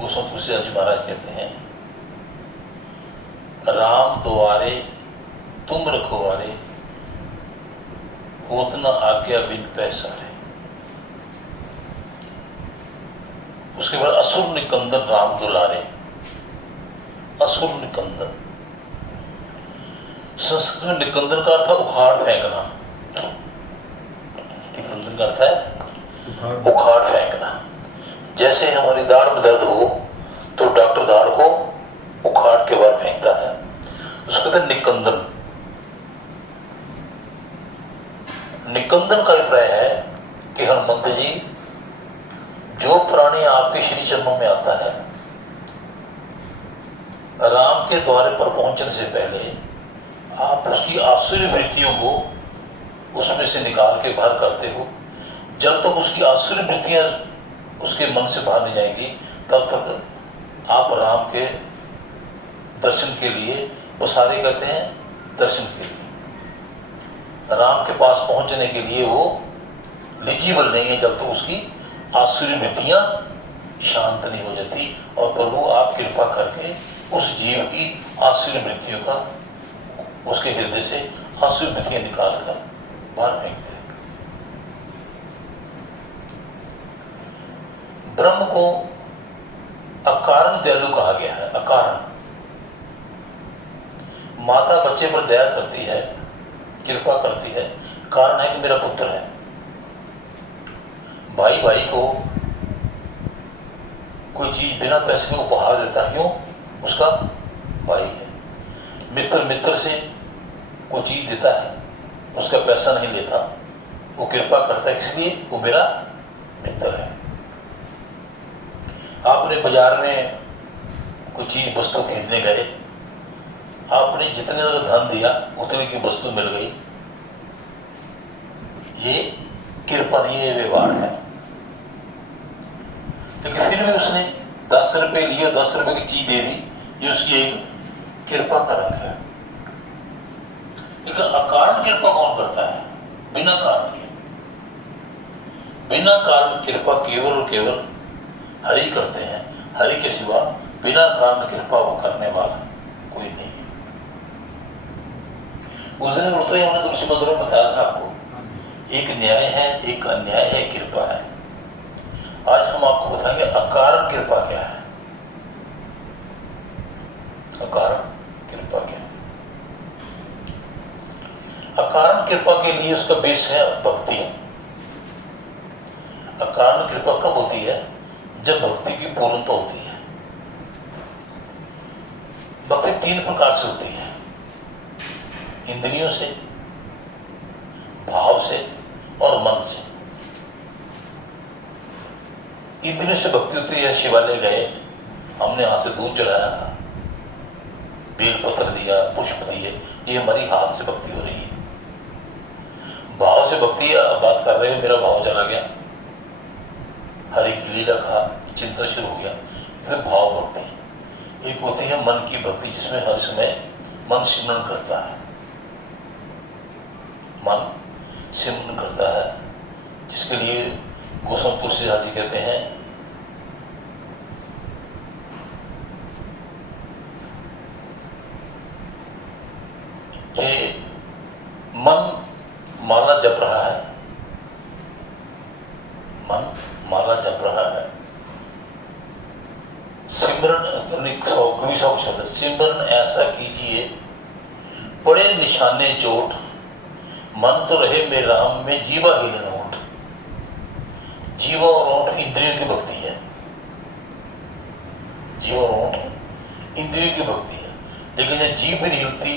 गोस्वामी तुलसीदास जी महाराज कहते हैं, राम द्वारे तुम रखवारे, होत न आज्ञा बिन पैसारे। उसके बाद असुर निकंदन राम दुलारे। असुर निकंदन, संस्कृत में निकंदन का अर्थ है उखाड़ फेंकना। निकंदन का अर्थ है उखाड़ फेंकना। जैसे हमारी दाढ़ में दर्द हो तो डॉक्टर दाढ़ को उखाड़ के बाहर फेंकता है, उसको कहते हैं निकंदन। निकंदन का अभिप्राय है कि हनुमंत जी, जो प्राणी आपके श्री चरणों में आता है, राम के द्वारे पर पहुंचने से पहले आप उसकी आसुरी वृत्तियों को उसमें से निकाल के बाहर करते हो। जब तक उसकी आसुरी वृत्तियां उसके मन से बाहर नहीं जाएंगी, तब तक आप राम के दर्शन के लिए पसारे करते हैं। दर्शन के लिए, राम के पास पहुंचने के लिए वो एलिजिबल नहीं है जब तक उसकी आसुरी वृत्तियां शांत नहीं हो जाती। और प्रभु आप कृपा करके उस जीव की आसुरी वृत्तियों का, उसके हृदय से आसुरी वृत्तियां निकाल कर बाहर फेंकते हैं। ब्रह्म को अकारण दयालु कहा गया है। अकारण, माता बच्चे पर दया करती है, कृपा करती है, कारण है कि मेरा पुत्र है। भाई भाई को कोई चीज बिना पैसे में उपहार देता है, क्यों? उसका भाई है। मित्र मित्र से कोई चीज देता है, उसका पैसा नहीं लेता, वो कृपा करता है, इसलिए वो मेरा मित्र है। आपने बाजार में कोई चीज वस्तु खरीदने गए, आपने जितने ज्यादा धन दिया उतने की वस्तु मिल गई, ये कृपा नहीं, ये व्यवहार है। क्योंकि फिर भी उसने 10 रुपए लिए, 10 रुपए की चीज दे दी, ये उसकी एक कृपा का रंग है। लेकिन अकारण कृपा कौन करता है? बिना कारण के। बिना कारण कृपा केवल और केवल हरि करते हैं। हरि के सिवा बिना कारण कृपा वो करने वाला कोई नहीं है। उस दिन उड़ते हमने तुलसी मंदिर में बताया था आपको, एक न्याय है, एक अन्याय है, कृपा है। आज हम आपको बताएंगे अकारण कृपा क्या है। अकारण कृपा क्या है? अकारण कृपा के लिए उसका बेस है भक्ति। अकारण कृपा कब होती है? जब भक्ति की पूर्णता होती है। भक्ति 3 प्रकार से होती है, इंद्रियों से, भाव से और मन से। इंद्रियों से भक्ति होती है, शिवालय गए, हमने यहां से दूध चढ़ाया, बेलपत्र दिया, पुष्प दिए, ये हमारी हाथ से भक्ति हो रही है। भाव से भक्ति बात कर रहे हो, मेरा भाव चला गया, हरि की लीला का चिंतन शुरू हो गया, इसमें भाव भक्ति। एक होती है मन की भक्ति, जिसमें हर समय मन सिमरन करता है, मन सिमरन करता है, जिसके लिए गोस्वामी तुलसीदास जी कहते हैं, कि मन माला जप रहा है, मन माला जप रहा है, सिमरन कवि साहब शब्द, सिमरन ऐसा कीजिए पड़े निशाने चोट, मन तो रहे मेरे राम में जीवा ही न ओंठ। जीवा और ओंठ इंद्रियों की भक्ति है। जीवा और ओंठ इंद्रियों की भक्ति है। लेकिन जब जीव भी नहीं हिलती,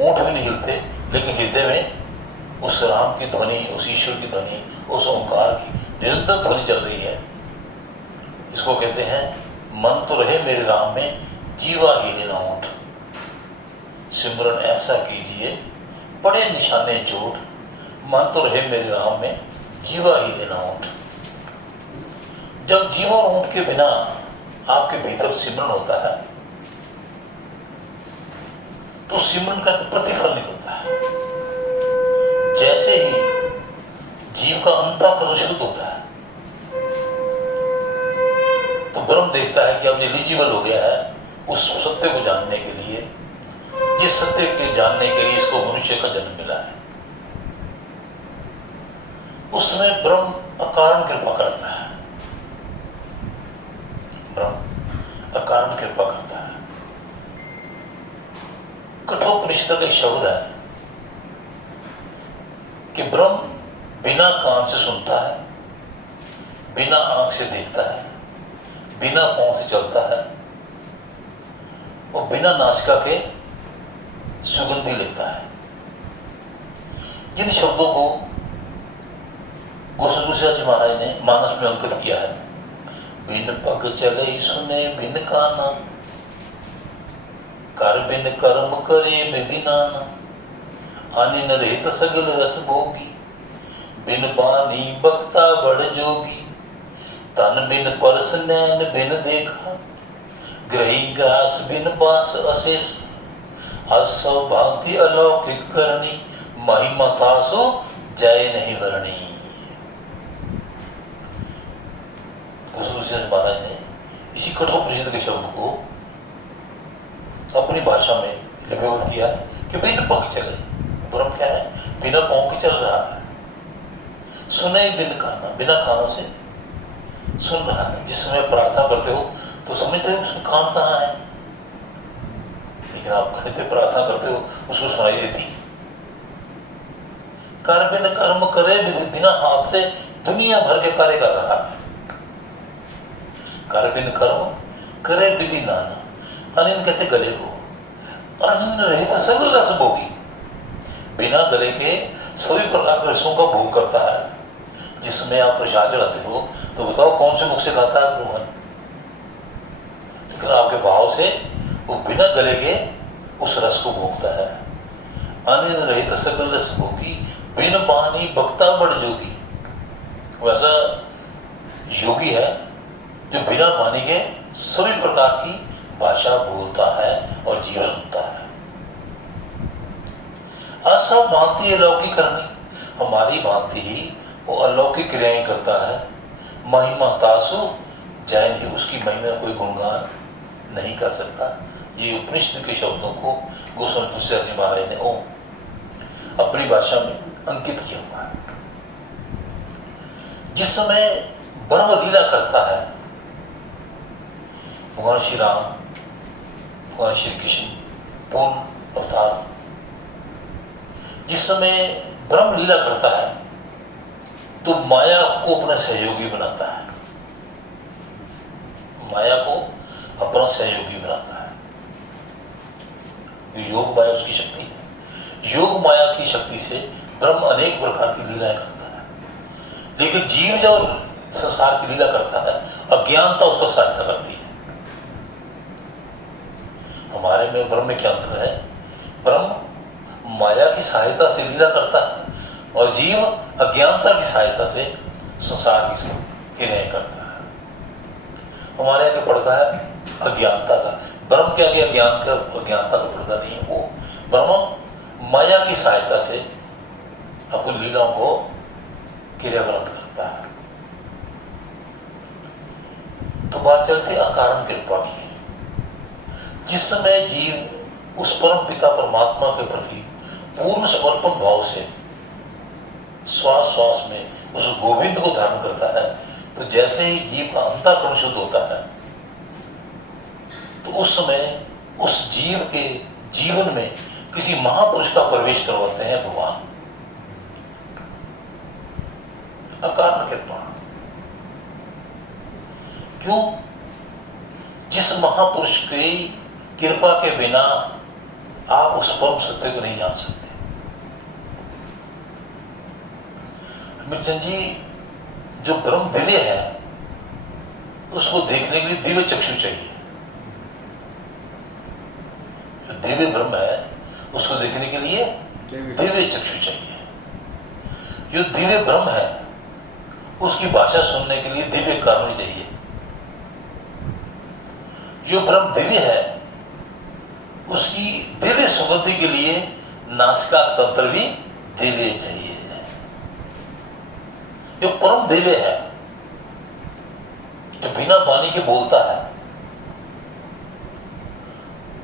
ओंठ भी नहीं हिलते, लेकिन हृदय में उस राम की ध्वनि, उस ईश्वर की ध्वनि, उस ओंकार की निरंतर ध्वनि चल रही है। इसको कहते हैं मन तो रहे मेरे राम में जीवा ही न ओंठ। सिमरन ऐसा कीजिए पड़े निशाने चोट, मन तो रहे मेरे राम में जीवा ही देना ओंठ। जब जीवा और ओंठ के बिना आपके भीतर सिमरन होता है, तो सिमरन का प्रतिफल निकलता है। जैसे ही जीव का अंतःकरण शुद्ध होता है, तो ब्रह्म देखता है कि अब एलिजिबल हो गया है उस सत्य को जानने के लिए, जिस सत्य के जानने के लिए इसको मनुष्य का जन्म मिला है। उस समय ब्रह्म अकारण कृपा करता है, ब्रह्म अकारण कृपा करता है। कठोपनिषद का एक शब्द है कि ब्रह्म बिना कान से सुनता है, बिना आंख से देखता है, बिना पांव से चलता है और बिना नासिका के सुगंधी लेता है। जिन शब्दों को गोस्वामी तुलसीदास जी महाराज ने मानस में अंकित किया है, बिन पग चले सुने बिन काना, कर बिन कर्म करे विधि नाना, आनिन रहित सगल रस भोगी, बिन बानी बक्ता बड़ जोगी, तन बिन परस नैन बिन देखा, ग्रही ग्रास बिन बास अशेष, असौ भांति अलौकिक करनी, महिमा तासो जय नहीं वरणी। गोस्वामी महाराज ने इसी कठोपनिषद के शब्द को अपनी भाषा में लिपिबद्ध किया कि बिन पग चले, ब्रह्म क्या है? बिना पांव के चल रहा है। सुने बिन काना, बिना कानों से सुन रहा है। जिस समय प्रार्थना करते हो तो समझते हो उसमें कान कहाँ है, लेकिन आप कहते प्रार्थना करते हो उसको सुनाई देती। कर बिन कर्म करे, बिना हाथ से दुनिया भर के कार्य कर रहा है। कर बिन कर्म करे विधि नाना, अनिन कहते गले को, अन्न रहित सगल रस भोगी, बिना गले के सभी प्रकार के रसों का भोग करता है। जिसमें आप प्रसाद चढ़ाते हो तो बताओ कौन से मुख से खाता है मोहन, लेकिन आपके भाव से वो बिना गले के उस रस को भोगता है। अनिन रहित सकल रस भोगी, बिन बानी बक्ता बड़ जोगी। वैसा योगी है जो बिना बानी के सभी प्रकार की भाषा बोलता है और जीवन सुनता है। असव भांति अलौकिक करनी, हमारी भांति ही वो अलौकिक क्रियाएं करता है। महिमा तासु जय नहीं, उसकी महिमा कोई गुणगान नहीं कर सकता। ये उपनिषद के शब्दों को गोस्वामी तुलसीदास जी महाराज ने अपनी भाषा में अंकित किया हुआ है। जिस समय ब्रह्म लीला करता है भगवान श्री राम, भगवान श्री कृष्ण पूर्ण अवतार, जिस समय ब्रह्म लीला करता है तो माया को अपना सहयोगी बनाता है, माया को अपना सहयोगी बनाता है। योग माया उसकी शक्ति है। योग माया की शक्ति से ब्रह्म अनेक प्रकार की लीलाएं करता है, लेकिन जीव जब संसार की लीला करता है अज्ञानता उसको सहायता करती है। हमारे में ब्रह्म में क्या अंतर है? ब्रह्म माया की सहायता से लीला करता है और जीव अज्ञानता की सहायता से संसार की क्रियाएं करता है। हमारे आगे पर्दा है अज्ञानता का, ब्रह्म के आगे अज्ञानता का पर्दा नहीं है। वो ब्रह्म माया की सहायता से अपनी लीलाओं को क्रियान्वित करता है। तो बात चलती अकारण कृपा की। जिस समय जीव उस परम पिता परमात्मा के प्रति पूर्ण समर्पण भाव से श्वास श्वास में उस गोविंद को धारण करता है, तो जैसे ही जीव का अंतःकरण शुद्ध होता है तो उस समय उस जीव के जीवन में किसी महापुरुष का प्रवेश करवाते हैं भगवान। अकारण कृपा। क्यों? जिस महापुरुष की कृपा के बिना आप उस परम सत्य को नहीं जान सकते। मिर्चन जी, जो ब्रह्म दिव्य है उसको देखने के लिए दिव्य चक्षु चाहिए। जो दिव्य ब्रह्म है उसको देखने के लिए दिव्य चक्षु चाहिए। जो दिव्य ब्रह्म है उसकी भाषा सुनने के लिए दिव्य कान चाहिए। जो ब्रह्म दिव्य है उसकी दिव्य सुगंधि के लिए नासिका तंत्र भी दिव्य चाहिए। जो परम दिव्य है जो बिना वाणी के बोलता है,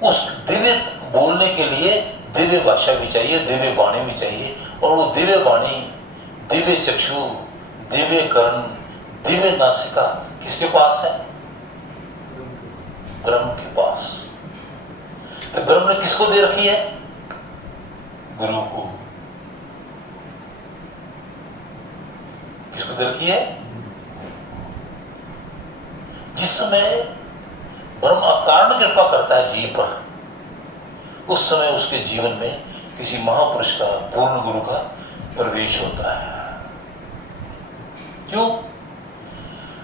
उस दिव्य बोलने के लिए दिव्य भाषा भी चाहिए, दिव्य वाणी भी चाहिए। और वो दिव्य वाणी, दिव्य चक्षु, दिव्य कर्ण, दिव्य नासिका किसके पास है? ब्रह्म के पास। तो ब्रह्म ने किसको दे रखी है? गुरु को। किसको दे रखी है? जिस समय ब्रह्म अकारण कृपा करता है जीव पर, उस समय उसके जीवन में किसी महापुरुष का, पूर्ण गुरु का प्रवेश होता है। क्यों?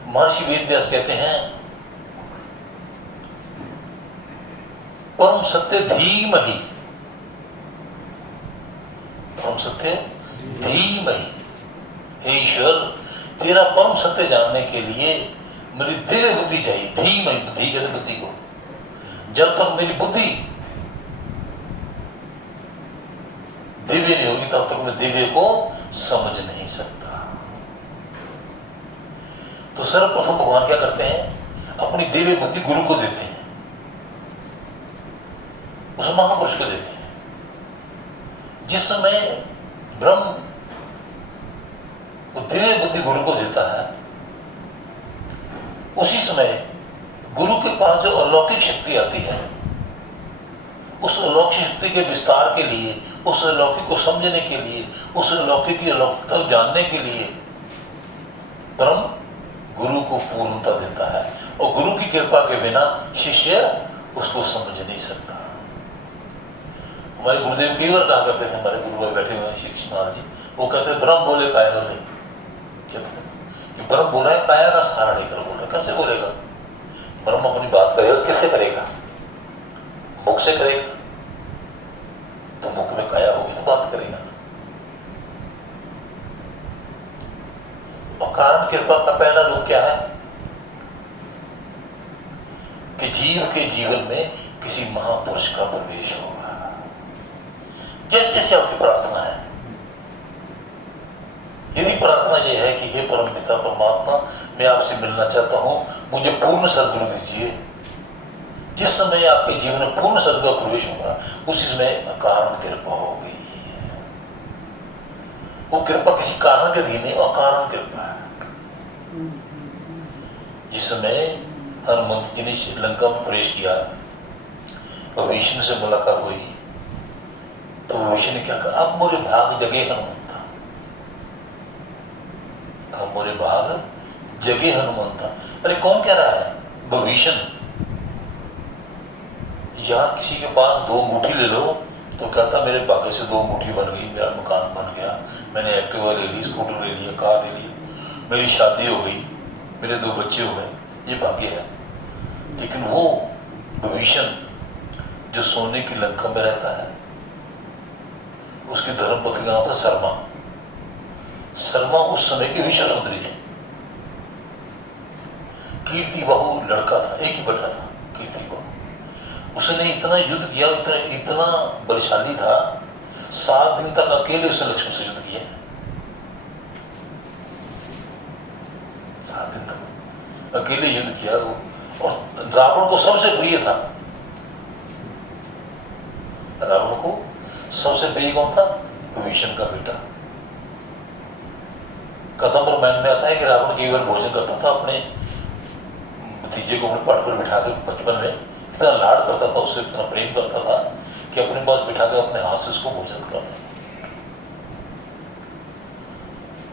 महर्षि वेदव्यास कहते हैं, परम सत्य धीमहि, परम सत्य धीमहि। हे ईश्वर, तेरा परम सत्य जानने के लिए मेरी दिव्य बुद्धि चाहिए। धीमहि, बुद्धि कहते बुद्धि को। जब तक मेरी बुद्धि दिव्य नहीं होगी, तब तक मैं दिव्य को समझ नहीं सकता। तो सर्वप्रथम भगवान क्या करते हैं? अपनी दिव्य बुद्धि गुरु को देते हैं, उस महापुरुष को देते हैं। जिस समय ब्रह्म वो दिव्य बुद्धि गुरु को देता है, उसी समय गुरु के पास जो अलौकिक शक्ति आती है, उस अलौकिक शक्ति के विस्तार के लिए, उस अलौकिक को समझने के लिए, उस अलौकिक की अलौकिकता को जानने के लिए ब्रह्म गुरु को पूर्णता देता है। और गुरु की कृपा के बिना शिष्य उसको समझ नहीं सकता। हमारे गुरुदेव कई बार कहा करते थे, हमारे गुरु भाई बैठे हुए हैं शिक्षक महाराज जी, वो कहते ब्रह्म बोले काया बोले। ब्रह्म बोला है, काया का सहारा लेकर बोल रहा। कैसे बोलेगा? ब्रह्म अपनी बात करेगा, किससे करेगा? मुख से करेगा, तो मुख में काया होगी तो बात करेगा। और कारण कृपा का पहला रूप क्या है? कि जीव के जीवन में किसी महापुरुष का प्रवेश होगा। जैसे जैसे आपकी प्रार्थना है, यदि प्रार्थना यह है कि हे परम पिता परमात्मा, मैं आपसे मिलना चाहता हूं, मुझे पूर्ण सद्गुरु दीजिए। जिस समय आपके जीवन में पूर्ण सद्गुरु का प्रवेश होगा, उसी समय अकारण कृपा होगी। वो कृपा किसी कारण के अधीन है, अकारण कृपा है। जिस समय हनुमंत जी ने लंका में प्रवेश किया, विष्णु से मुलाकात हुई, तो विष्णु ने क्या कहा? अब मोरे भाग जगे हनुमंता, अब मोरे भाग जगे हनुमंता। अरे कौन कह रहा है? विभीषण। यहां किसी के पास 2 अंगूठी ले लो तो कहता मेरे भाग्य से 2 अंगूठी बन गई, मेरा मकान बन गया, मैंने एक्टिवा ले ली, स्कूटर ले लिया, कार ले ली, मेरी शादी हो गई, मेरे 2 बच्चे हो गए, ये भाग्य है। लेकिन वो विभीषण जो सोने की लंका में रहता है, उसकी धर्मपत्नी का नाम था शर्मा। शर्मा उस समय की विश्व सुंदरी थी। कीर्ति बाहु लड़का था, एक ही बेटा था कीर्ति बाहु। उसने इतना युद्ध किया, इतना बलशाली था, 7 दिन तक अकेले उसने लक्ष्मण से युद्ध किया। 7 दिन तक अकेले युद्ध किया वो। और रावण को सबसे प्रिय था। रावण को सबसे प्रिय कौन था? विभीषण का बेटा। कथा पर मैन में आता है कि रावण कई बार भोजन करता था, अपने भतीजे को अपने पट पर बिठा के बचपन में इतना लाड करता था, उससे इतना प्रेम करता था कि अपने पास बिठा के अपने हाथ से उसको भोजन कराता।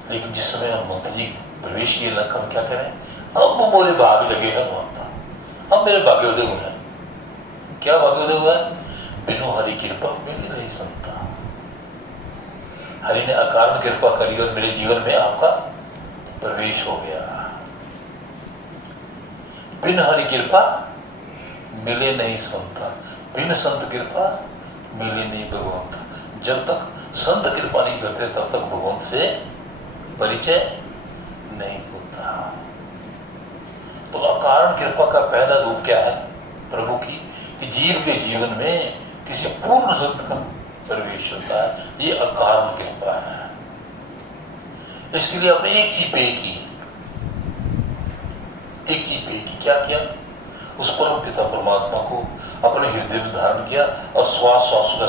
लेकिन जिस समय हनुमंत जी प्रवेश किए लंका में, क्या करें? अब वो मोरे भाग लगे हनुमंता, अब मेरे भाग्योदय हुए हैं। क्या भाग्योदय हुआ है? बिनु हरि कृपा मिली नहीं संता। हरि ने अकारण कृपा करी और मेरे जीवन में आपका प्रवेश हो गया। बिन हरि कृपा मिले नहीं संता, बिन संत कृपा मिले नहीं भगवंत। जब तक संत कृपा नहीं करते तब तक भगवंत से परिचय नहीं होता। तो अकारण कृपा का पहला रूप क्या है प्रभु की? कि जीव के जीवन में किसी पूर्ण संत का प्रवेश होता है, ये अकारण कृपा है। इसके लिए आपने एक चीज पे की, एक चीज पे कि क्या किया, उस परम पिता परमात्मा को अपने हृदय में धारण किया और श्वास श्वास